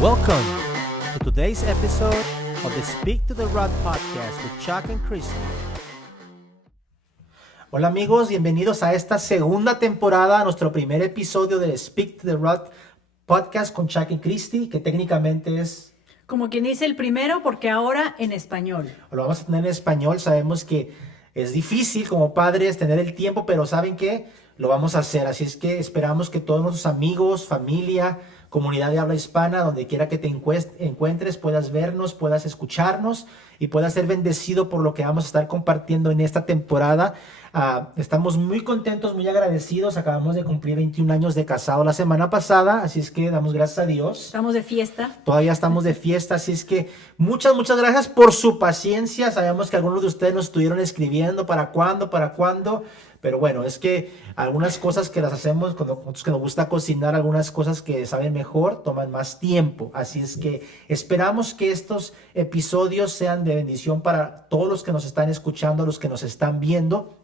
Welcome to today's episode of the Speak to the Rod podcast with Chuck and Christy. Hola amigos, bienvenidos a esta segunda temporada, a nuestro primer episodio de Speak to the Rod podcast con Chuck y Christy, que técnicamente es... Como quien dice el primero, porque ahora en español. Lo vamos a tener en español, sabemos que es difícil como padres tener el tiempo, pero ¿saben qué? Lo vamos a hacer, así es que esperamos que todos nuestros amigos, familia, comunidad de habla hispana, donde quiera que te encuentres, puedas vernos, puedas escucharnos y puedas ser bendecido por lo que vamos a estar compartiendo en esta temporada. Estamos muy contentos, muy agradecidos. Acabamos de cumplir 21 años de casado la semana pasada, así es que damos gracias a Dios. Estamos de fiesta. Todavía estamos de fiesta, así es que muchas gracias por su paciencia. Sabemos que algunos de ustedes nos estuvieron escribiendo para cuándo. Pero bueno, es que algunas cosas que las hacemos, cuando nosotros que nos gusta cocinar, algunas cosas que saben mejor, toman más tiempo. Así es que esperamos que estos episodios sean de bendición para todos los que nos están escuchando, los que nos están viendo.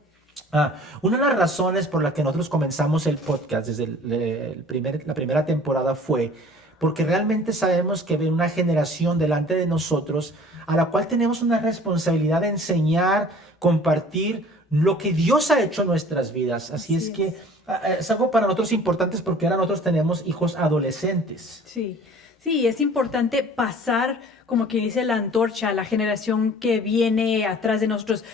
Una de las razones por las que nosotros comenzamos el podcast desde la primera temporada fue porque realmente sabemos que hay una generación delante de nosotros a la cual tenemos una responsabilidad de enseñar, compartir lo que Dios ha hecho en nuestras vidas. Así es que es algo para nosotros importante porque ahora nosotros tenemos hijos adolescentes. Sí, es importante pasar, como que dice, la antorcha a la generación que viene atrás de nosotros.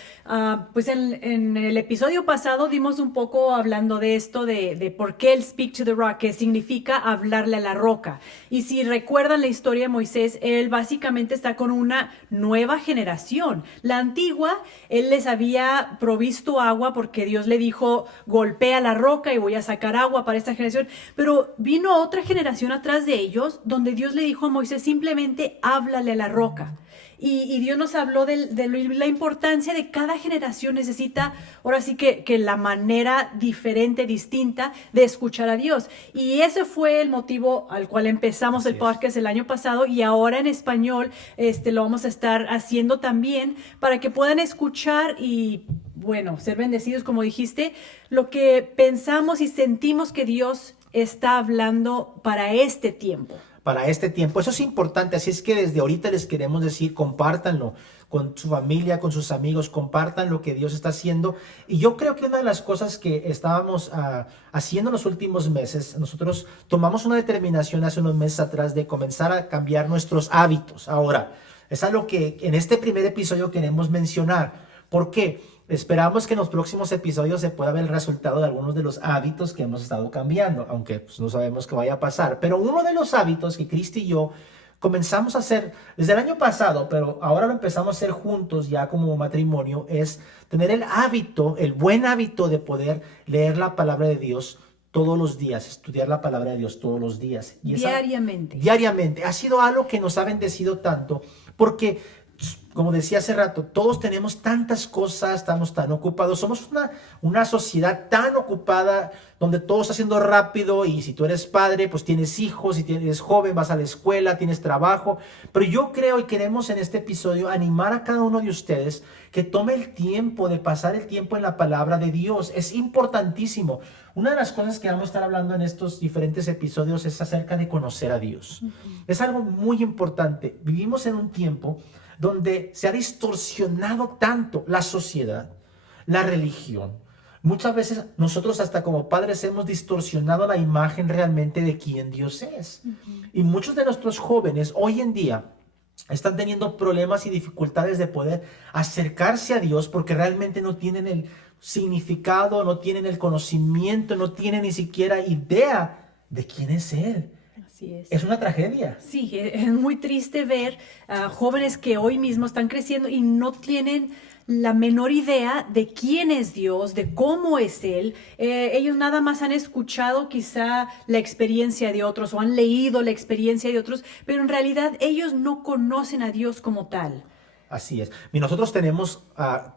Pues en el episodio pasado dimos un poco hablando de esto, de por qué el Speak to the Rock, que significa hablarle a la roca. Y si recuerdan la historia de Moisés, él básicamente está con una nueva generación. La antigua, él les había provisto agua porque Dios le dijo, golpea la roca y voy a sacar agua para esta generación. Pero vino otra generación atrás de ellos, donde Dios le dijo a Moisés, simplemente háblale a la roca. Y Dios nos habló de la importancia de cada generación necesita, ahora sí que la manera diferente, distinta de escuchar a Dios. Y ese fue el motivo al cual empezamos el podcast el año pasado, y ahora en español lo vamos a estar haciendo también para que puedan escuchar y, bueno, ser bendecidos, como dijiste, lo que pensamos y sentimos que Dios está hablando para este tiempo. Para este tiempo. Eso es importante, así es que desde ahorita les queremos decir, compártanlo con su familia, con sus amigos, compartan lo que Dios está haciendo. Y yo creo que una de las cosas que estábamos haciendo en los últimos meses, nosotros tomamos una determinación hace unos meses atrás de comenzar a cambiar nuestros hábitos. Ahora, es algo que en este primer episodio queremos mencionar. ¿Por qué? Esperamos que en los próximos episodios se pueda ver el resultado de algunos de los hábitos que hemos estado cambiando, aunque pues, no sabemos qué vaya a pasar. Pero uno de los hábitos que Cristi y yo comenzamos a hacer desde el año pasado, pero ahora lo empezamos a hacer juntos ya como matrimonio, es tener el hábito, el buen hábito de poder leer la palabra de Dios todos los días, estudiar la palabra de Dios todos los días. Y diariamente. Ha sido algo que nos ha bendecido tanto porque, como decía hace rato, todos tenemos tantas cosas, estamos tan ocupados, somos una sociedad tan ocupada donde todo está haciendo rápido, y si tú eres padre, pues tienes hijos, si eres joven, vas a la escuela, tienes trabajo. Pero yo creo y queremos en este episodio animar a cada uno de ustedes que tome el tiempo de pasar el tiempo en la palabra de Dios. Es importantísimo. Una de las cosas que vamos a estar hablando en estos diferentes episodios es acerca de conocer a Dios. Es algo muy importante. Vivimos en un tiempo donde se ha distorsionado tanto la sociedad, la religión. Muchas veces nosotros hasta como padres hemos distorsionado la imagen realmente de quién Dios es. Y muchos de nuestros jóvenes hoy en día están teniendo problemas y dificultades de poder acercarse a Dios porque realmente no tienen el significado, no tienen el conocimiento, no tienen ni siquiera idea de quién es Él. Es una tragedia. Sí, es muy triste ver a jóvenes que hoy mismo están creciendo y no tienen la menor idea de quién es Dios, de cómo es Él. Ellos nada más han escuchado quizá la experiencia de otros o han leído la experiencia de otros, pero en realidad ellos no conocen a Dios como tal. Así es. Y nosotros tenemos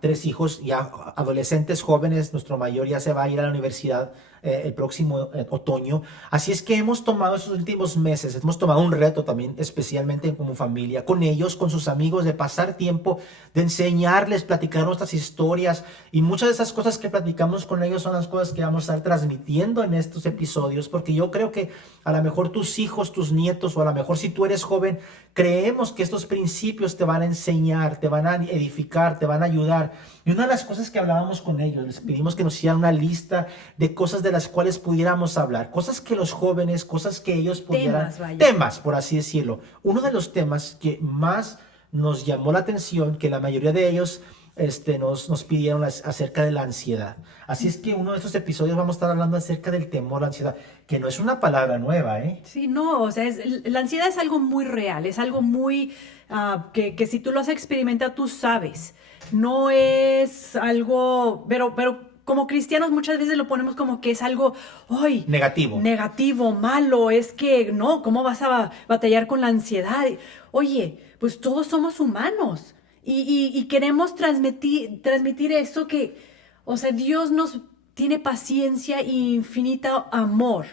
3 hijos ya adolescentes, jóvenes. Nuestro mayor ya se va a ir a la universidad el próximo otoño. Así es que hemos tomado esos últimos meses, hemos tomado un reto también, especialmente como familia, con ellos, con sus amigos, de pasar tiempo, de enseñarles, platicar nuestras historias. Y muchas de esas cosas que platicamos con ellos son las cosas que vamos a estar transmitiendo en estos episodios, porque yo creo que a lo mejor tus hijos, tus nietos, o a lo mejor si tú eres joven, creemos que estos principios te van a enseñar, te van a edificar, te van a ayudar. Y una de las cosas que hablábamos con ellos, les pedimos que nos hicieran una lista de cosas de las cuales pudiéramos hablar, cosas que los jóvenes, cosas que ellos pudieran, temas, por así decirlo. Uno de los temas que más nos llamó la atención, que la mayoría de ellos nos pidieron acerca de la ansiedad. Así es que uno de estos episodios vamos a estar hablando acerca del temor, la ansiedad, que no es una palabra nueva, ¿eh? Sí, no, o sea, la ansiedad es algo muy real, es algo muy, que si tú lo has experimentado, tú sabes. No es algo, pero como cristianos muchas veces lo ponemos como que es algo, ¡ay! Negativo, malo, es que, no, ¿cómo vas a batallar con la ansiedad? Oye, pues todos somos humanos. Y queremos transmitir eso que, o sea, Dios nos tiene paciencia e infinito amor.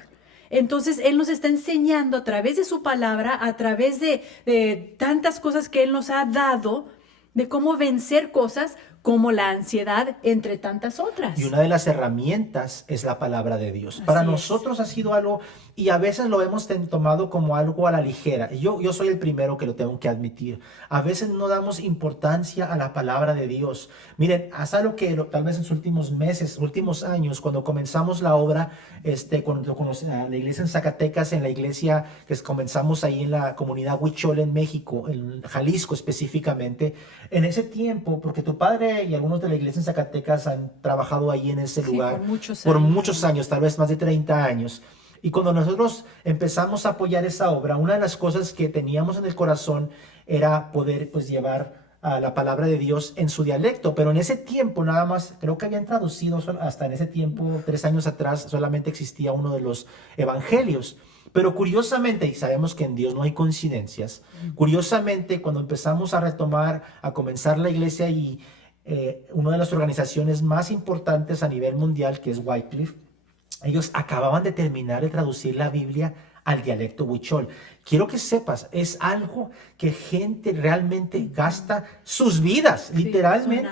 Entonces, Él nos está enseñando a través de su palabra, a través de tantas cosas que Él nos ha dado, de cómo vencer cosas como la ansiedad, entre tantas otras. Y una de las herramientas es la palabra de Dios. Para nosotros ha sido algo, y a veces lo hemos tomado como algo a la ligera. Yo soy el primero que lo tengo que admitir. A veces no damos importancia a la palabra de Dios. Miren, hasta lo que tal vez en los últimos meses, últimos años, cuando comenzamos la obra, cuando la iglesia en Zacatecas, en la iglesia que comenzamos ahí en la comunidad Huichol en México, en Jalisco específicamente, en ese tiempo, porque tu padre y algunos de la iglesia en Zacatecas han trabajado ahí en ese lugar por muchos años, tal vez más de 30 años. Y cuando nosotros empezamos a apoyar esa obra, una de las cosas que teníamos en el corazón era poder pues llevar a la palabra de Dios en su dialecto, pero en ese tiempo nada más, creo que habían traducido hasta en ese tiempo, 3 años atrás, solamente existía uno de los evangelios. Pero curiosamente, y sabemos que en Dios no hay coincidencias, curiosamente cuando empezamos a retomar, a comenzar la iglesia y una de las organizaciones más importantes a nivel mundial, que es Wycliffe, ellos acababan de terminar de traducir la Biblia al dialecto huichol. Quiero que sepas, es algo que gente realmente gasta sus vidas, literalmente,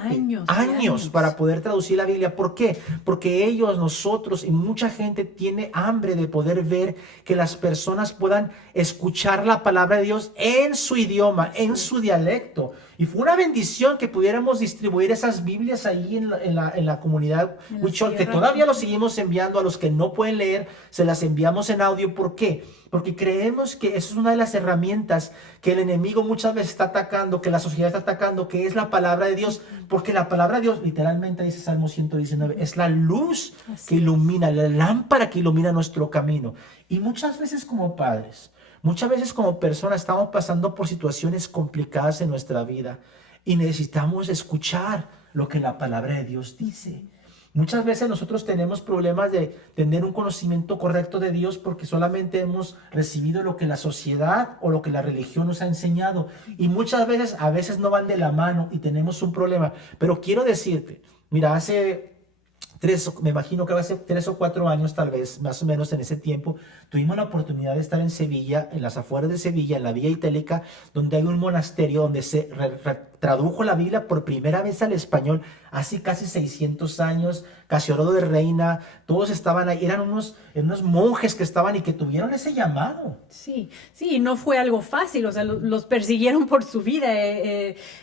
años para poder traducir la Biblia. ¿Por qué? Porque ellos, nosotros y mucha gente tiene hambre de poder ver que las personas puedan escuchar la palabra de Dios en su idioma, en su dialecto. Y fue una bendición que pudiéramos distribuir esas Biblias ahí en la comunidad huichol, que todavía lo seguimos enviando a los que no pueden leer, se las enviamos en audio. ¿Por qué? Porque creemos que eso es una de las herramientas que el enemigo muchas veces está atacando, que la sociedad está atacando, que es la palabra de Dios. Porque la palabra de Dios, literalmente dice Salmo 119, es la luz que ilumina, la lámpara que ilumina nuestro camino. Y muchas veces como padres, muchas veces como personas estamos pasando por situaciones complicadas en nuestra vida y necesitamos escuchar lo que la palabra de Dios dice. Muchas veces nosotros tenemos problemas de tener un conocimiento correcto de Dios porque solamente hemos recibido lo que la sociedad o lo que la religión nos ha enseñado. Y muchas veces, a veces no van de la mano y tenemos un problema. Pero quiero decirte, mira, me imagino que hace 3 o 4 años, tal vez, más o menos en ese tiempo, tuvimos la oportunidad de estar en Sevilla, en las afueras de Sevilla, en la Villa Itálica, donde hay un monasterio donde se tradujo la Biblia por primera vez al español hace casi 600 años. Casiodoro de Reina, todos estaban ahí, eran unos monjes que estaban y que tuvieron ese llamado. Sí, no fue algo fácil, o sea, los persiguieron por su vida,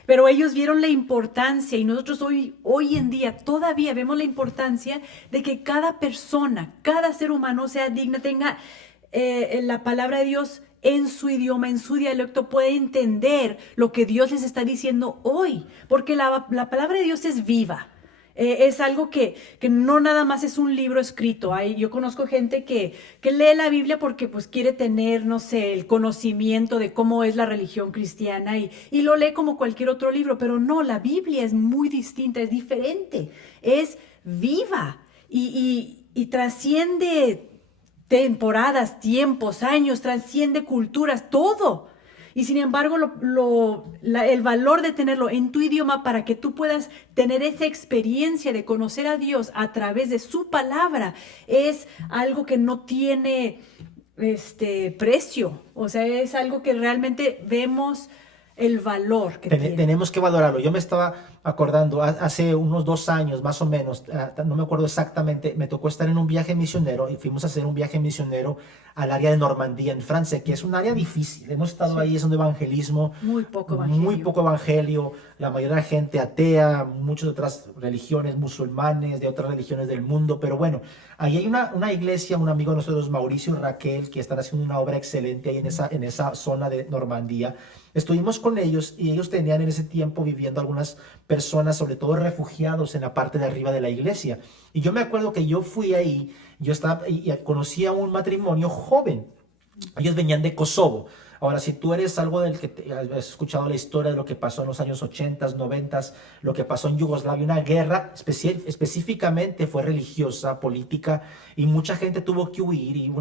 pero ellos vieron la importancia y nosotros hoy en día todavía vemos la importancia de que cada persona, cada ser humano sea digna, tenga la palabra de Dios en su idioma, en su dialecto, puede entender lo que Dios les está diciendo hoy, porque la palabra de Dios es viva. Es algo que no nada más es un libro escrito. Yo conozco gente que lee la Biblia porque pues quiere tener, no sé, el conocimiento de cómo es la religión cristiana y lo lee como cualquier otro libro, pero no, la Biblia es muy distinta, es diferente, es viva y trasciende temporadas, tiempos, años, trasciende culturas, todo. Y sin embargo, el valor de tenerlo en tu idioma para que tú puedas tener esa experiencia de conocer a Dios a través de su palabra es algo que no tiene precio. O sea, es algo que realmente vemos el valor que tiene. Tenemos que valorarlo. Yo me estaba acordando, hace unos 2 años más o menos, no me acuerdo exactamente, me tocó estar en un viaje misionero y fuimos a hacer un viaje misionero al área de Normandía, en Francia, que es un área difícil. Hemos estado ahí, es un evangelismo, Muy poco evangelio. muy poco evangelio, la mayoría de la gente atea, muchas de otras religiones, musulmanes, de otras religiones del mundo, pero bueno, ahí hay una iglesia, un amigo de nosotros, Mauricio y Raquel, que están haciendo una obra excelente ahí en esa zona de Normandía. Estuvimos con ellos y ellos tenían en ese tiempo viviendo algunas personas, sobre todo refugiados en la parte de arriba de la iglesia. Y yo me acuerdo que yo fui ahí, yo estaba y conocí a un matrimonio joven. Ellos venían de Kosovo. Ahora, si tú eres algo del que has escuchado la historia de lo que pasó en los años 80, 90, lo que pasó en Yugoslavia, una guerra específicamente fue religiosa, política, y mucha gente tuvo que huir, y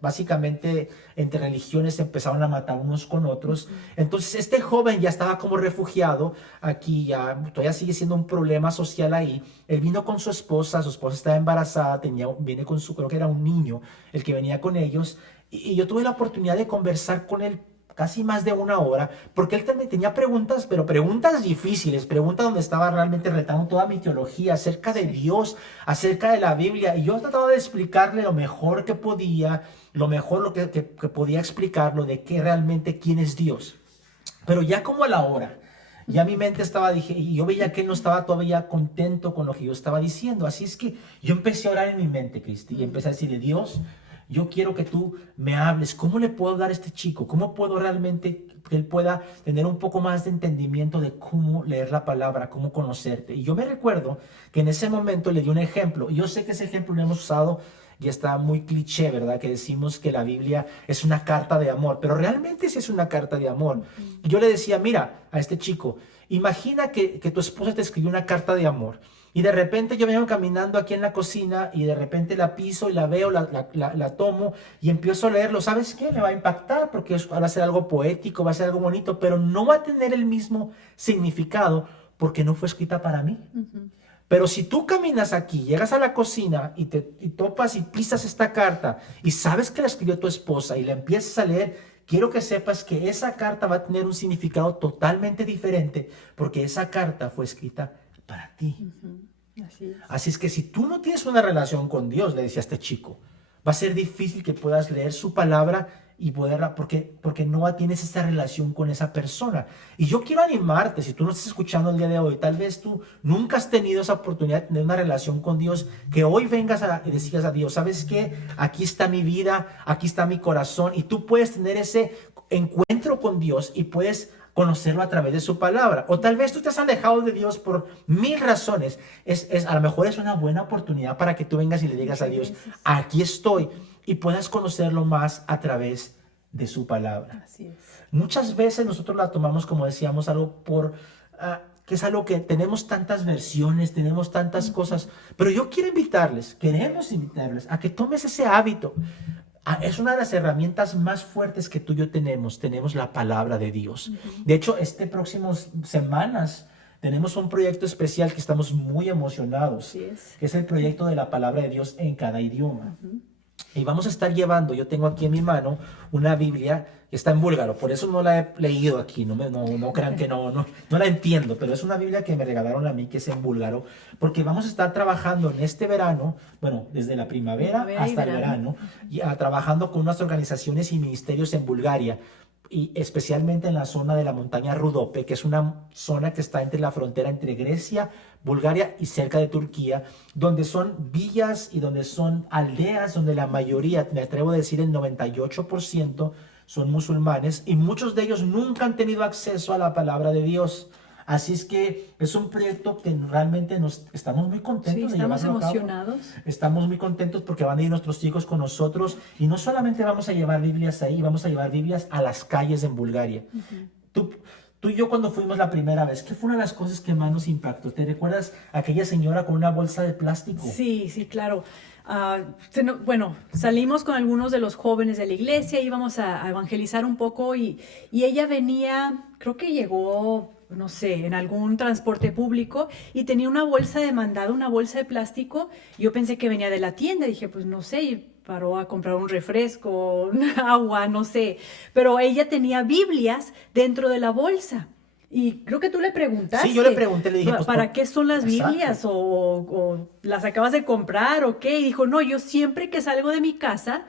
básicamente entre religiones se empezaron a matar unos con otros. Entonces, este joven ya estaba como refugiado aquí, ya todavía sigue siendo un problema social ahí. Él vino con su esposa estaba embarazada, viene con creo que era un niño el que venía con ellos. Y yo tuve la oportunidad de conversar con él casi más de 1 hora, porque él también tenía preguntas, pero preguntas difíciles, preguntas donde estaba realmente retando toda mi teología acerca de Dios, acerca de la Biblia, y yo trataba de explicarle lo mejor que podía, lo que podía explicarlo de qué realmente quién es Dios. Pero ya como a la hora, ya mi mente y yo veía que él no estaba todavía contento con lo que yo estaba diciendo, así es que yo empecé a orar en mi mente, Cristi, y empecé a decirle, Dios, yo quiero que tú me hables. ¿Cómo le puedo dar a este chico? ¿Cómo puedo realmente que él pueda tener un poco más de entendimiento de cómo leer la palabra, cómo conocerte? Y yo me recuerdo que en ese momento le di un ejemplo. Yo sé que ese ejemplo lo hemos usado y está muy cliché, ¿verdad? Que decimos que la Biblia es una carta de amor, pero realmente sí es una carta de amor. Y yo le decía, mira, a este chico, imagina que tu esposa te escribió una carta de amor. Y de repente yo vengo caminando aquí en la cocina y de repente la piso y la veo, la tomo y empiezo a leerlo. ¿Sabes qué? Me va a impactar porque va a ser algo poético, va a ser algo bonito, pero no va a tener el mismo significado porque no fue escrita para mí. Pero si tú caminas aquí, llegas a la cocina y topas y pisas esta carta y sabes que la escribió tu esposa y la empiezas a leer, quiero que sepas que esa carta va a tener un significado totalmente diferente porque esa carta fue escrita para ti. Así es que si tú no tienes una relación con Dios, le decía a este chico, va a ser difícil que puedas leer su palabra y poderla, porque no tienes esa relación con esa persona. Y yo quiero animarte, si tú no estás escuchando el día de hoy, tal vez tú nunca has tenido esa oportunidad de tener una relación con Dios, que hoy vengas y decías a Dios, ¿sabes qué? Aquí está mi vida, aquí está mi corazón, y tú puedes tener ese encuentro con Dios y puedes conocerlo a través de su palabra. O tal vez tú te has alejado de Dios por 1000 razones. A lo mejor es una buena oportunidad para que tú vengas y le digas a Dios, aquí estoy, y puedas conocerlo más a través de su palabra. Así es. Muchas veces nosotros la tomamos, como decíamos, algo que es algo que tenemos tantas versiones, tenemos tantas cosas, pero yo queremos invitarles a que tomes ese hábito. Es una de las herramientas más fuertes que tú y yo tenemos la palabra de Dios. De hecho, próximas semanas tenemos un proyecto especial que estamos muy emocionados, que es el proyecto de la palabra de Dios en cada idioma. Y vamos a estar llevando, yo tengo aquí en mi mano una Biblia que está en búlgaro, por eso no la he leído aquí, no crean que no la entiendo, pero es una Biblia que me regalaron a mí que es en búlgaro, porque vamos a estar trabajando en este verano, bueno, desde la primavera hasta el verano, trabajando con unas organizaciones y ministerios en Bulgaria, y especialmente en la zona de la montaña Rudope, que es una zona que está entre la frontera entre Grecia, Bulgaria y cerca de Turquía, donde son villas y donde son aldeas donde la mayoría, me atrevo a decir el 98%, son musulmanes y muchos de ellos nunca han tenido acceso a la palabra de Dios. Así es que es un proyecto que realmente estamos muy contentos de llevarlo a cabo. Estamos emocionados. Estamos muy contentos porque van a ir nuestros hijos con nosotros y no solamente vamos a llevar Biblias ahí, vamos a llevar Biblias a las calles en Bulgaria. Tú tú y yo cuando fuimos la primera vez, ¿qué fue una de las cosas que más nos impactó? ¿Te recuerdas aquella señora con una bolsa de plástico? Sí, sí, claro. Bueno, salimos con algunos de los jóvenes de la iglesia, íbamos a evangelizar un poco y ella venía, creo que llegó, no sé, en algún transporte público y tenía una bolsa de mandado, una bolsa de plástico. Yo pensé que venía de la tienda, dije, pues no sé, y paró a comprar un refresco, un agua, no sé. Pero ella tenía Biblias dentro de la bolsa. Y creo que tú le preguntaste. Sí, yo le pregunté, le dije, pues, ¿para qué son las Exacto. Biblias? ¿O las acabas de comprar o qué? Y dijo, no, yo siempre que salgo de mi casa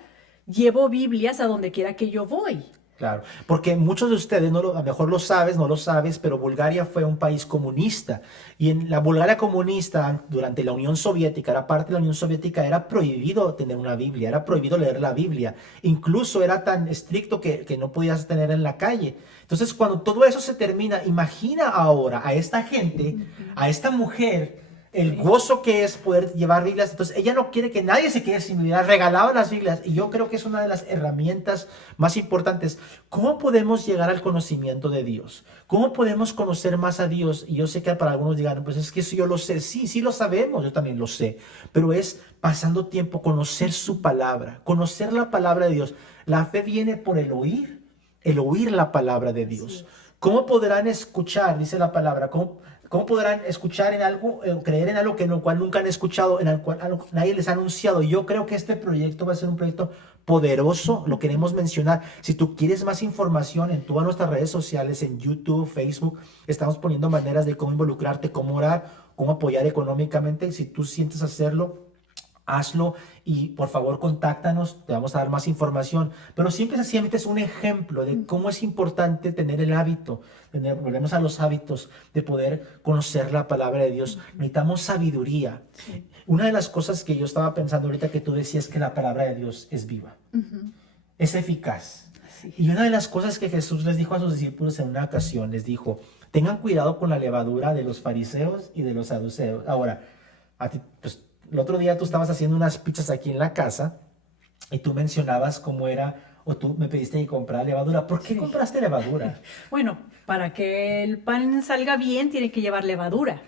llevo Biblias a donde quiera que yo voy. Claro, porque muchos de ustedes, a lo mejor lo sabes, no lo sabes, pero Bulgaria fue un país comunista. Y en la Bulgaria comunista, durante la Unión Soviética, era parte de la Unión Soviética, era prohibido tener una Biblia, era prohibido leer la Biblia. Incluso era tan estricto que no podías tener en la calle. Entonces, cuando todo eso se termina, imagina ahora a esta gente, a esta mujer, el gozo que es poder llevar Biblias. Entonces, ella no quiere que nadie se quede sin Biblia. Regalaba las Biblias. Y yo creo que es una de las herramientas más importantes. ¿Cómo podemos llegar al conocimiento de Dios? ¿Cómo podemos conocer más a Dios? Y yo sé que para algunos digan, pues es que eso yo lo sé. Sí, sí lo sabemos. Yo también lo sé. Pero es pasando tiempo, conocer su palabra. Conocer la palabra de Dios. La fe viene por el oír la palabra de Dios. ¿Cómo podrán escuchar? Dice la palabra. ¿Cómo podrán escuchar en algo, creer en algo que en lo cual nunca han escuchado, en el cual nadie les ha anunciado? Yo creo que este proyecto va a ser un proyecto poderoso, lo queremos mencionar. Si tú quieres más información en todas nuestras redes sociales, en YouTube, Facebook, estamos poniendo maneras de cómo involucrarte, cómo orar, cómo apoyar económicamente. Si tú sientes hacerlo, hazlo y por favor contáctanos, te vamos a dar más información. Pero siempre sencillamente es un ejemplo de cómo es importante tener el hábito, volvemos a los hábitos de poder conocer la palabra de Dios. Necesitamos sabiduría. Una de las cosas que yo estaba pensando ahorita que tú decías que la palabra de Dios es viva, es eficaz. Sí. Y una de las cosas que Jesús les dijo a sus discípulos en una ocasión, les dijo, tengan cuidado con la levadura de los fariseos y de los saduceos. Ahora, a ti, pues, el otro día tú estabas haciendo unas pizzas aquí en la casa y tú mencionabas cómo era, o tú me pediste que comprara levadura. ¿Por qué compraste levadura? Bueno, para que el pan salga bien tiene que llevar levadura.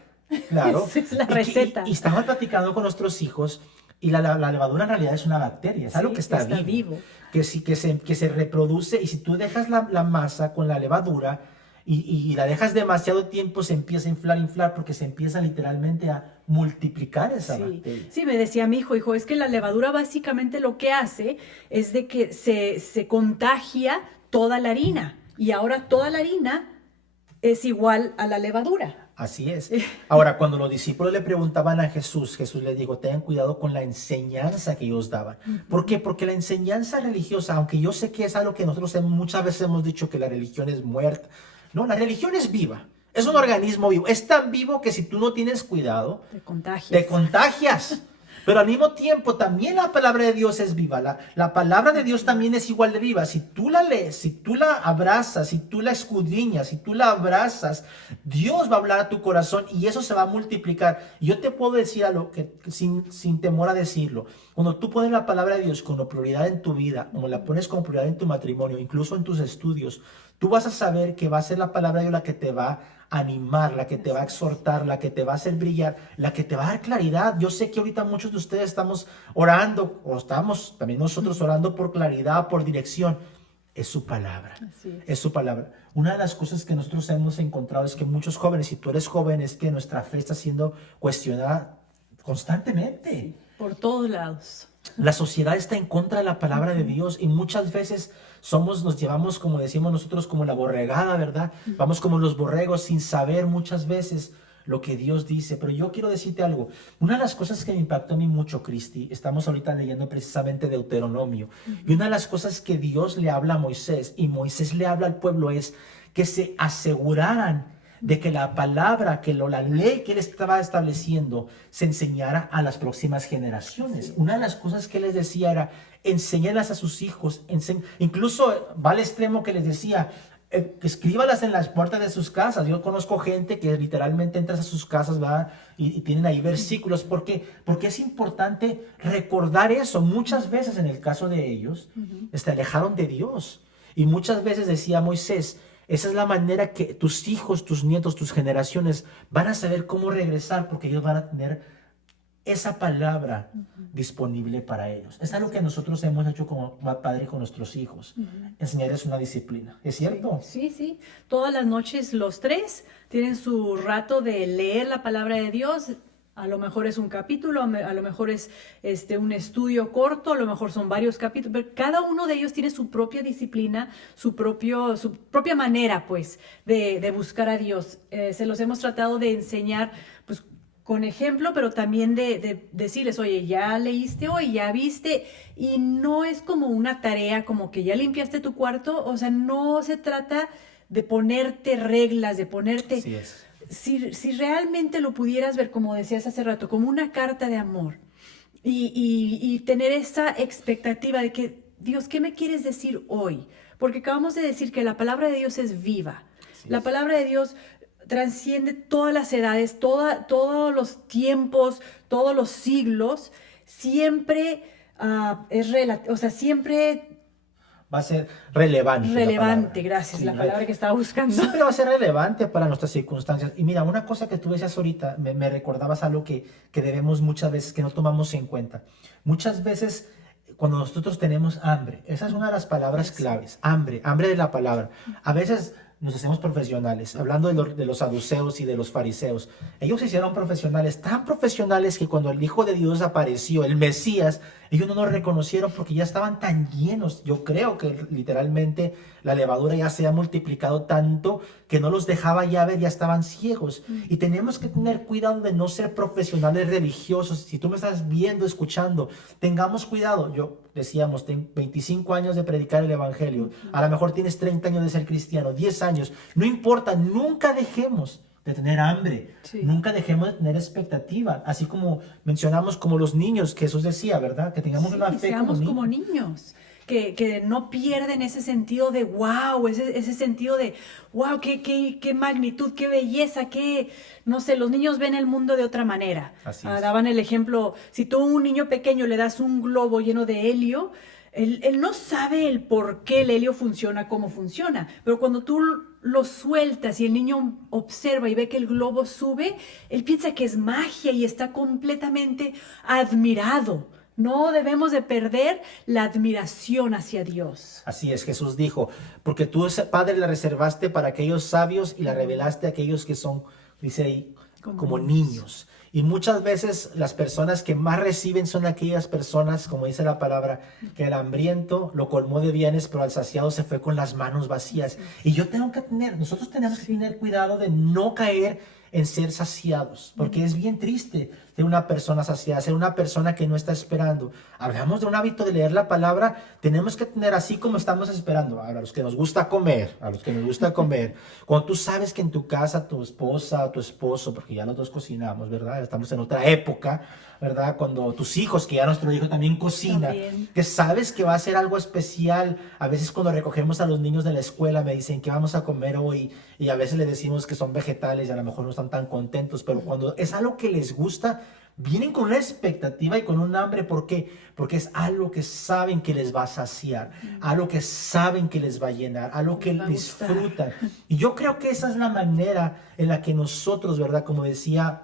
Claro. Esa es la receta. Y estamos platicando con nuestros hijos y la levadura en realidad es una bacteria, es algo que está vivo. Que se reproduce y si tú dejas la masa con la levadura y la dejas demasiado tiempo se empieza a inflar porque se empieza literalmente a multiplicar esa bacteria. Sí, me decía mi hijo, es que la levadura básicamente lo que hace es de que se contagia toda la harina y ahora toda la harina es igual a la levadura. Así es. Ahora, cuando los discípulos le preguntaban a Jesús, Jesús les dijo, tengan cuidado con la enseñanza que ellos daban. ¿Por qué? Porque la enseñanza religiosa, aunque yo sé que es algo que nosotros muchas veces hemos dicho que la religión es muerta, no, la religión es viva. Es un organismo vivo. Es tan vivo que si tú no tienes cuidado, te contagias. Pero al mismo tiempo también la palabra de Dios es viva. La palabra de Dios también es igual de viva. Si tú la lees, si tú la abrazas, si tú la escudriñas, si tú la abrazas, Dios va a hablar a tu corazón y eso se va a multiplicar. Y yo te puedo decir algo que sin temor a decirlo. Cuando tú pones la palabra de Dios como prioridad en tu vida, como la pones como prioridad en tu matrimonio, incluso en tus estudios, tú vas a saber que va a ser la palabra de Dios la que te va a animar, la que te va a exhortar, la que te va a hacer brillar, la que te va a dar claridad. Yo sé que ahorita muchos de ustedes estamos orando, o estamos también nosotros orando por claridad, por dirección. Es su palabra, es su palabra. Una de las cosas que nosotros hemos encontrado es que muchos jóvenes, si tú eres joven, es que nuestra fe está siendo cuestionada constantemente. Sí, por todos lados. La sociedad está en contra de la palabra de Dios y muchas veces nos llevamos, como decimos nosotros, como la borregada, ¿verdad? Vamos como los borregos sin saber muchas veces lo que Dios dice. Pero yo quiero decirte algo. Una de las cosas que me impactó a mí mucho, Cristi, estamos ahorita leyendo precisamente Deuteronomio. Y una de las cosas que Dios le habla a Moisés y Moisés le habla al pueblo es que se aseguraran de que la palabra, la ley que él estaba estableciendo se enseñara a las próximas generaciones. Una de las cosas que él les decía era, enséñalas a sus hijos, incluso va al extremo que les decía, escríbalas en las puertas de sus casas. Yo conozco gente que literalmente entras a sus casas, ¿va? Y tienen ahí versículos. ¿Por qué? Porque es importante recordar eso. Muchas veces en el caso de ellos, se alejaron de Dios. Y muchas veces decía Moisés, Esa es la manera que tus hijos, tus nietos, tus generaciones van a saber cómo regresar porque ellos van a tener esa palabra disponible para ellos. Es algo que nosotros hemos hecho como padres con nuestros hijos. Enseñarles una disciplina. ¿Es cierto? Sí, sí. Todas las noches los tres tienen su rato de leer la palabra de Dios. A lo mejor es un capítulo, a lo mejor es un estudio corto, a lo mejor son varios capítulos, pero cada uno de ellos tiene su propia disciplina, su propia manera, pues, de buscar a Dios. Se los hemos tratado de enseñar, pues, con ejemplo, pero también de decirles, oye, ya leíste hoy, ya viste, y no es como una tarea, como que ya limpiaste tu cuarto, o sea, no se trata de ponerte reglas, de ponerte... Así es. Si realmente lo pudieras ver, como decías hace rato, como una carta de amor y tener esa expectativa de que, Dios, ¿qué me quieres decir hoy? Porque acabamos de decir que la palabra de Dios es viva. La palabra de Dios transciende todas las edades, todos los tiempos, todos los siglos. Siempre siempre... Va a ser relevante. Relevante, gracias, Sí, la palabra que estaba buscando. Siempre va a ser relevante para nuestras circunstancias. Y mira, una cosa que tú decías ahorita, me recordabas algo que debemos muchas veces, que no tomamos en cuenta. Muchas veces, cuando nosotros tenemos hambre, esa es una de las palabras claves, hambre de la palabra. A veces nos hacemos profesionales, hablando de los saduceos y de los fariseos. Ellos se hicieron profesionales, tan profesionales que cuando el Hijo de Dios apareció, el Mesías, ellos no lo reconocieron porque ya estaban tan llenos. Yo creo que literalmente la levadura ya se ha multiplicado tanto que no los dejaba ya ver, ya estaban ciegos. Y tenemos que tener cuidado de no ser profesionales religiosos. Si tú me estás viendo, escuchando, tengamos cuidado. Decíamos, tengo 25 años de predicar el evangelio. A lo mejor tienes 30 años de ser cristiano, 10 años. No importa, nunca dejemos de tener hambre. Sí. Nunca dejemos de tener expectativa. Así como mencionamos como los niños, que Jesús decía, ¿verdad? Que tengamos una fe como niños. Que no pierden ese sentido de wow, ese sentido de wow, qué magnitud, qué belleza, no sé, los niños ven el mundo de otra manera. Daban el ejemplo, si tú a un niño pequeño le das un globo lleno de helio, él no sabe el por qué el helio funciona, cómo funciona, pero cuando tú lo sueltas y el niño observa y ve que el globo sube, él piensa que es magia y está completamente admirado. No debemos de perder la admiración hacia Dios. Así es, Jesús dijo, porque tú, Padre, la reservaste para aquellos sabios y la revelaste a aquellos que son, dice ahí, como niños. Y muchas veces las personas que más reciben son aquellas personas, como dice la palabra, que el hambriento lo colmó de bienes, pero al saciado se fue con las manos vacías. Y nosotros tenemos que tener cuidado de no caer en ser saciados, porque es bien triste ser una persona saciada, ser una persona que no está esperando. Hablamos de un hábito de leer la palabra, tenemos que tener así como estamos esperando. A los que nos gusta comer, cuando tú sabes que en tu casa tu esposa o tu esposo, porque ya los dos cocinamos, ¿verdad? Estamos en otra época, ¿verdad? Cuando tus hijos, que ya nuestro hijo también cocina, que sabes que va a ser algo especial. A veces cuando recogemos a los niños de la escuela me dicen que vamos a comer hoy y a veces le decimos que son vegetales y a lo mejor no están tan contentos, pero cuando es algo que les gusta, vienen con una expectativa y con un hambre. ¿Por qué? Porque es algo que saben que les va a saciar, algo que saben que les va a llenar, algo que disfrutan. Y yo creo que esa es la manera en la que nosotros, ¿verdad? Como decía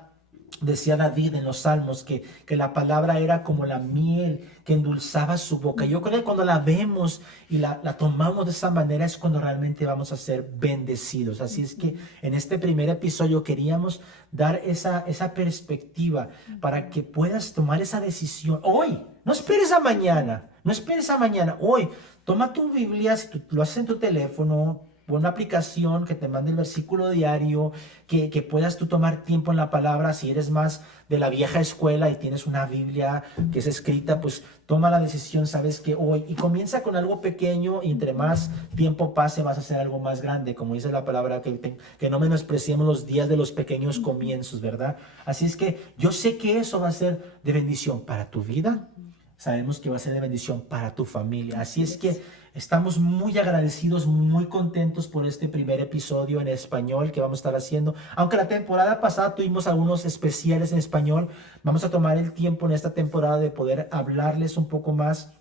David en los Salmos, que la palabra era como la miel que endulzaba su boca. Yo creo que cuando la vemos y la tomamos de esa manera es cuando realmente vamos a ser bendecidos. Así es que en este primer episodio queríamos dar esa perspectiva para que puedas tomar esa decisión hoy. No esperes a mañana, hoy. Toma tu Biblia, si tú lo haces en tu teléfono, pon una aplicación que te mande el versículo diario, que puedas tú tomar tiempo en la palabra. Si eres más de la vieja escuela y tienes una Biblia que es escrita, pues toma la decisión, sabes que hoy, y comienza con algo pequeño y entre más tiempo pase vas a hacer algo más grande, como dice la palabra, que no menospreciemos los días de los pequeños comienzos, ¿verdad? Así es que yo sé que eso va a ser de bendición para tu vida, sabemos que va a ser de bendición para tu familia, así es que estamos muy agradecidos, muy contentos por este primer episodio en español que vamos a estar haciendo. Aunque la temporada pasada tuvimos algunos especiales en español, vamos a tomar el tiempo en esta temporada de poder hablarles un poco más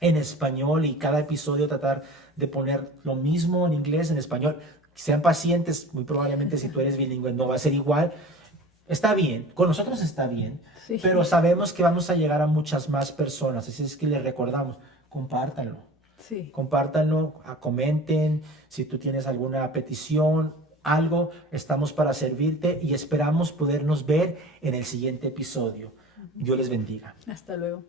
en español y cada episodio tratar de poner lo mismo en inglés, en español. Sean pacientes, muy probablemente si tú eres bilingüe no va a ser igual. Está bien, con nosotros está bien, Sí. pero sabemos que vamos a llegar a muchas más personas, así es que les recordamos, compártanlo. Sí. Compártanlo, comenten, si tú tienes alguna petición, algo, estamos para servirte y esperamos podernos ver en el siguiente episodio. Dios les bendiga. Hasta luego.